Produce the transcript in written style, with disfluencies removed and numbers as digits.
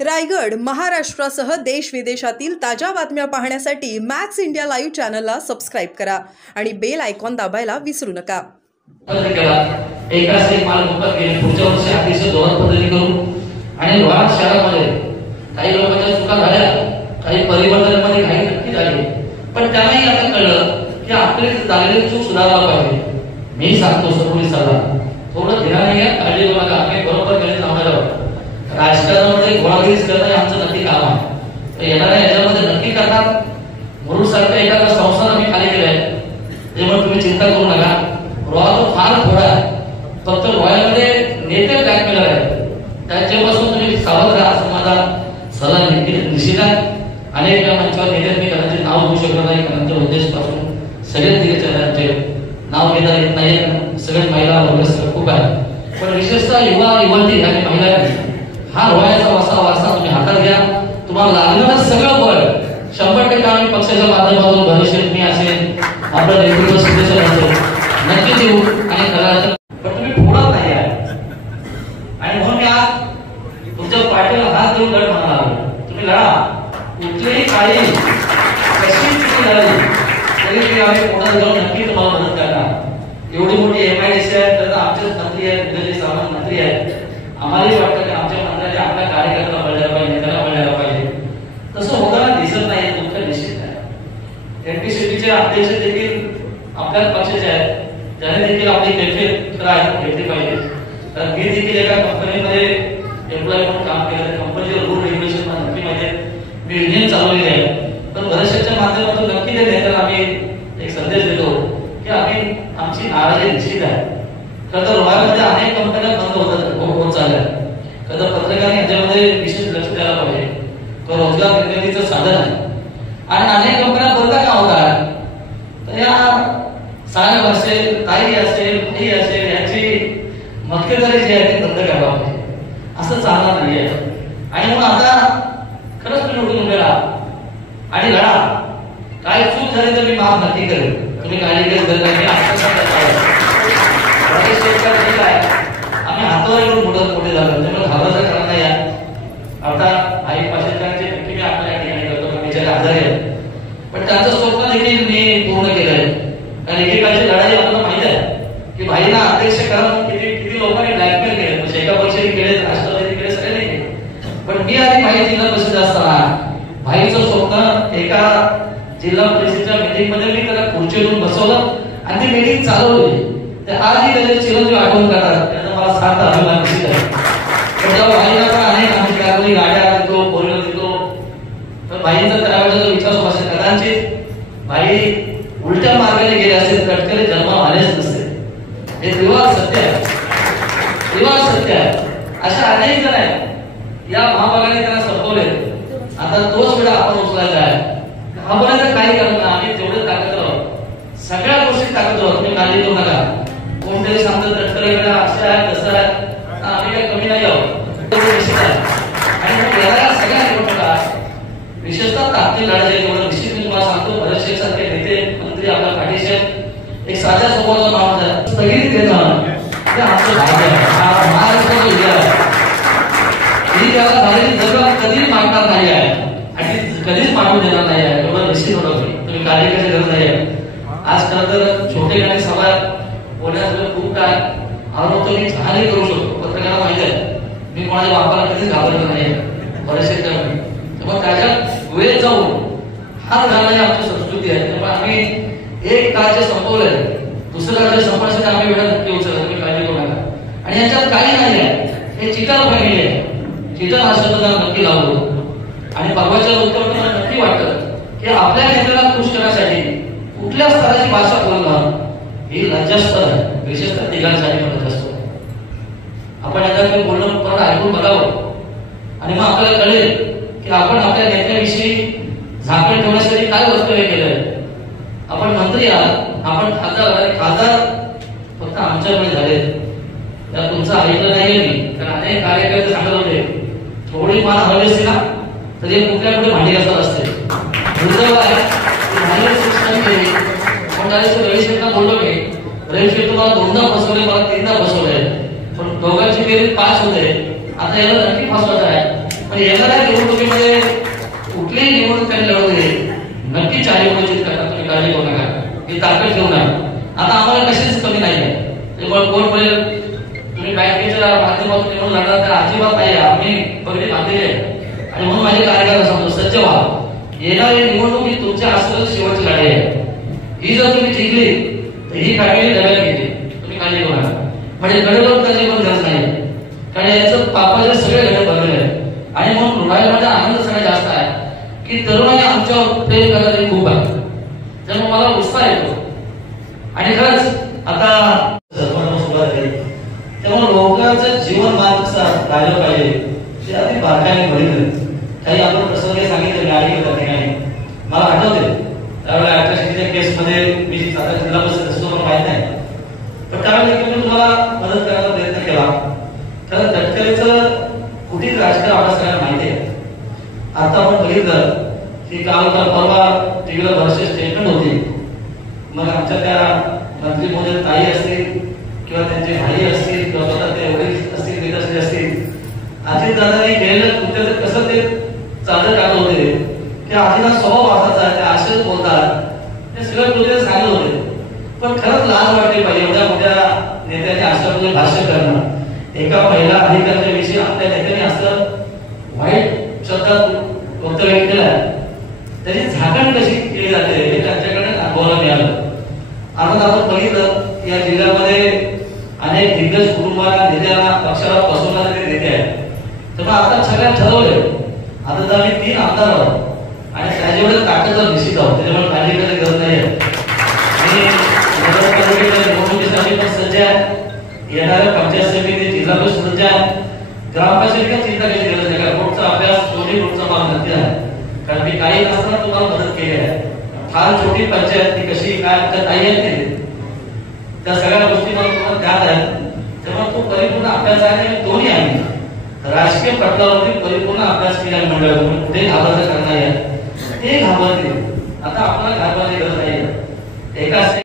रायगड, महाराष्ट्रासह देश विदेशातील ताज्या बातम्या पाहण्यासाठी मॅक्स इंडिया लाईव्ह चॅनलला सबस्क्राइब करा आणि बेल आयकॉन दाबायला विसरू नका. एकाच एक माल मुक्त केले. पुढच्या वर्षी अतिशय धोरण पद्धती करू आणि लोहार शहरामध्ये काही लोकांच्या चुका झाल्या, काही परिवर्तनामध्ये काही नक्की झाले, पण त्यांनाही आता कळलं की आपली झालेली चूक सुधारायला पाहिजे. मी सांगतो सर्व सल्ला थोडं ध्यान घ्या, काळजी घेऊ नका. आम्ही बरोबर केले थांबणार आहोत. राजकारणामध्ये घोळागिरी करणं आमचं नक्की काम आहे. येणाऱ्या याच्यामध्ये नक्की करणार म्हणून सारखं एखादा संस्थान आम्ही खाली केलंय, त्यामुळे तुम्ही चिंता करू नका. रॉयल फार थोडा आहे, फक्त रॉयलमध्ये नेते ब्लॅकमेलर आहेत, त्यांच्यापासून तुम्ही सावध राहा असं माझा सल्ला निश्चित आहे. अनेक मंचावर नेते मी त्यांचे नाव घेऊ शकत नाही, कारण त्यांच्या उद्देशापासून सगळेच दिले त्यांचे नाव घेता येत नाही. सगळे महिला वगैरे खूप आहे, पण विशेषतः युवा युवती आणि महिला हा रॉयलचा वारसा तुम्ही हातात घ्या. तुम्हाला लागणारं सगळं बळ 100% आम्ही पक्षाच्या माध्यमातून भविष्यात मी असेल, आपलं नेतृत्व सदस्य असेल नक्की देऊ आणि करायचं. पण तुम्ही फोडत नाही आहे आणि म्हणून मी आज तुमच्या पाठीला हात देऊन लढ म्हणाला. तुम्ही लढा, कुठलीही काळी कशी स्थिती झाली तरी ती आम्ही पुढे जाऊन नक्की तुम्हाला मदत करणार. एवढी मोठी MIDC आहे, तर आमचेच मंत्री आहेत, उद्याचे सामान्य मंत्री आहेत. आम्हालाही वाटतं की आमच्या मंत्र्याने आपल्या कार्यकर्त्याला बळायला पाहिजे, नेत्याला बळायला पाहिजे. तसं होताना दिसत नाही, दुःख निश्चित आहे. NTCTचे अध्यक्ष देखील आपल्याच पक्षाचे आहेत, त्याने देखील आपली कैफियत घेतली पाहिजे. कारण मी देखील एका कंपनीमध्ये एम्प्लॉय म्हणून काम केलं. कंपनीचे रूल रेग्युलेशन मला नक्की माहिती आहे, मी युनियन चालवलेली आहे. पण बऱ्याचशाच्या माध्यमातून नक्की ते नेत्याला आम्ही एक संदेश देतो की आम्ही आमची नाराजी निश्चित आहे. खरं तर रॉयलमध्ये अनेक कंपन्या बंद होत चालल्या. खरं तर पत्रकारांनी याच्यामध्ये विशेष लक्ष द्यायला पाहिजे. तो रोजगार निर्मितीचं साधन आहे आणि अनेक कंपन्या बंद का होतात, तर या साहेब असेल, ताई असेल, भाई असेल, याची मक्तेदारी जी आहे ती बंद करायला पाहिजे. असं चालणार नाहीये. आणि म्हणून आता खरंच तुम्ही उठून उभे राहा आणि लढा. काय चूक झाली तर मी माफ नक्की करेन, तुम्ही काळजी घेत नाही. आम्ही हातावर येऊन मोठे झालो, त्यामुळे घाबरायचं कारण नाही आहे. आता आई पाचशेचे नक्की मी आपल्या ठिकाणी करतो, बिचारे आजारी आहेत, पण त्यांचं स्वप्न देखील मी पूर्ण केलंय. कारण एकेकाची लढाई आपल्याला माहित आहे की भाईंना अध्यक्ष करा किती लोकांनी ब्लॅकमेल केले. म्हणजे एका पक्षाने केले, राष्ट्रवादी केले, सगळ्यांनी केले. पण मी आणि भाई जिल्हा परिषद असताना भाईचं स्वप्न एका जिल्हा परिषदेच्या मीटिंग मध्ये मी त्याला खुर्चीवरून बसवलं आणि ती मीटिंग चालवली. ते आजही त्याचे चिरंजीव आठवण करतात, त्याचा मला सार्थ अभिमान निश्चित आहे. पण भाईला पण अनेक आम्ही त्यावेळी गाड्या देतो, फोरव्हीलर देतो, पण भाईंचा त्यावेळेचा विश्वास असेल कदाचित भाई उलट्या मार्गाने गेले असेल, कटकरी जन्म आलेच नसते. हे दिवाळ सत्य आहे, दिवाळ सत्य आहे. अशा अनेक जण आहेत, या महाभागाने त्यांना संपवले. आता तोच वेळा आपण उचलायचा आहे. महाभागाचं काही करत नाही, आम्ही तेवढं ताकद आहोत, सगळ्या गोष्टी ताकद आहोत. तुम्ही काळजी करू नका. कोणतरी सांगतात तटकरीकडे असं आहे तसं आहे, आम्ही काही कमी नाही आहोत. आणि येणाऱ्या सगळ्या निवडणुका विशेषतः ताकदी लढाई निश्चित मी तुम्हाला सांगतो. बरेचसे सारखे नेते मंत्री आपल्या पाठीशी आहेत. एक साध्या स्वभावाचा माणूस आहे, स्थगित देणं हे आमचं भाग्य आहे. हा महाराष्ट्राचा विजय आहे. ही त्याला झालेली जगह कधीच मागणार नाही आहे आणि कधीच मागून देणार नाही आहे. एवढं निश्चित होतं. तुम्ही कार्य करायची गरज नाही आहे. आज खरं तर छोटे गाणे सभा बोलण्याचं खूप काय आरोप मी छानही करू शकतो. पत्रकाराला माहिती आहे मी कोणाच्या बापाला कधीच घाबरलं नाही. बरेचसे त्यामुळे त्याच्यात वेळ जाऊन हात घालण्याची आमची संस्कृती आहे. त्यामुळे आम्ही एक राज्य संपवलंय, दुसरं राज्य संपवण्यासाठी आम्ही वेळा नक्की उचलला. तुम्ही काळजी करू नका. आणि याच्यात काही नाही आहे, हे चिटर फॅमिली आहे. चिटर हा शब्द नक्की लावतो. आणि परवाच्या उत्तर मला नक्की वाटतं की आपल्या नेत्याला खुश करण्यासाठी कुठल्या स्तराची भाषा बोलणं ही लज्जास्पद आहे. विशेषतः तिघांसाठी पण लज्जास्पद आहे. आपण आता बोलणं परत ऐकून बघावं आणि मग आपल्याला कळेल की आपण आपल्या नेत्याविषयी झाकण ठेवण्यासाठी काय वक्तव्य केलंय. आपण मंत्री आहात, आपण खासदार फक्त आमच्यामुळे झाले. त्यात तुमचं ऐकलं नाहीये मी. कारण अनेक कार्यकर्ते सांगत होते थोडी मान हवी असते ना तर हे कुठल्या कुठे भांडी असत असते. दुर्दैव आहे पण रविशेठना बोललो मी, रविशेठ तुम्हाला दोनदा बसवले, मला तीनदा बसवले, पण दोघांची बेरीज 5 होते. आता याला नक्की फसवायचं आहे. पण येणाऱ्या निवडणुकीमध्ये कुठलीही निवडणूक त्यांनी लढवू नये, नक्की चालीवचित करतात. तुम्ही काळजी करू नका, ही ताकद ठेवू नका. आता आम्हाला कशीच कमी नाही आहे. कोण बोलेल तुम्ही बँकेच्या माध्यमातून निवडून लढणार, तर अजिबात नाही. आम्ही पगडी बांधलेली आहे आणि म्हणून माझे कार्यकर्ते सांगतो, सज्ज व्हा. येणारी निवडणूक ही तुमच्या आसपास शेवटची लढाई आहे. ही जर तुम्ही जिंकली तर ही फॅमिली डब्यात घेतली. तुम्ही काळजी करू नका. म्हणजे गडबड करायची पण गरज नाही, कारण याचं पापाचे सगळे घडे भरलेले आहेत. आणि म्हणून रुळायला आनंद सगळ्यात जास्त आहे की तरुणाई आमच्यावर प्रेम करणारे खूप आहे. त्यामुळे मला उत्साह येतो. आणि खरंच आता सुरुवात केली, त्यामुळे लोकांचं जीवनमान कसं राहिलं पाहिजे ते अगदी बारकाईने बघितलं. काही आपण प्रसंग सांगितले गाडी त्या ठिकाणी मला आठवते त्यावेळेला अॅट्रॅसिटीच्या केसमध्ये मी सातारा जिल्हा परिषद असतो मला माहित नाही, पण त्यावेळेला मी तुम्हाला मदत करायचा प्रयत्न केला. तर तटकरेचं कुठेच राजकारण आपल्या सगळ्यांना माहिती आहे. आता आपण बघितलं की काल परवा टीव्हीला बरेचसे स्टेटमेंट होते. मग आमच्या त्या मंत्री महोदय ताई असतील किंवा त्यांचे भाई असतील किंवा स्वतः ते वडील असतील, नेते असतील, अजितदादांनी गेलेलं तुमच्याचं कसं ते चालत टाकलं होते की आजीला स्वभाव असाच आहे, ते असेच बोलतात, ते सगळं तुझे सांगत होते. पण खरंच लाज वाटली पाहिजे एवढ्या मोठ्या नेत्याने अशा भाष्य करणं. एका महिला अधिकाऱ्याच्या विषयी आपल्या नेत्याने असं वाईट शब्दात वक्तव्य केलं, त्याची झाकण कशी केली जाते हे त्यांच्याकडे अनुभवायला मिळालं. आता आपण बघितलं या जिल्ह्यामध्ये अनेक दिग्गज कुटुंबाला नेत्याला पक्षाला फसवणारे नेते आहेत. तर आता सगळ्यांना ठरवलंय, आता तर आम्ही 3 आमदार आहोत आणि त्याच्यामुळे ताकद निश्चित आहोत. त्याच्यामुळे काळजी करायची गरज नाही आहे. आणि नगरपालिकेच्या निवडणुकीसाठी पण सज्ज आहे. येणाऱ्या पंचायत समिती जिल्हा परिषद सज्ज आहे. ग्रामपंचायतीला चिंता करायची गरज नाही, कारण पुढचा अभ्यास दोन्ही पुढचा भाग नक्की आहे. कारण मी काही नसताना तुम्हाला मदत केली आहे. फार छोटी पंचायत ती कशी काय आमच्या ताई आहेत त्या सगळ्या गोष्टी मला तुम्हाला ज्ञात आहेत. तेव्हा तो परिपूर्ण अभ्यास आहे आणि दोन्ही आम्ही राजकीय पटलावरती परिपूर्ण अभ्यास केला मंडळ कुठे घाबरायचं करणार आहे ते घाबरतील. आता आपल्याला घाबरायची गरज नाही. एका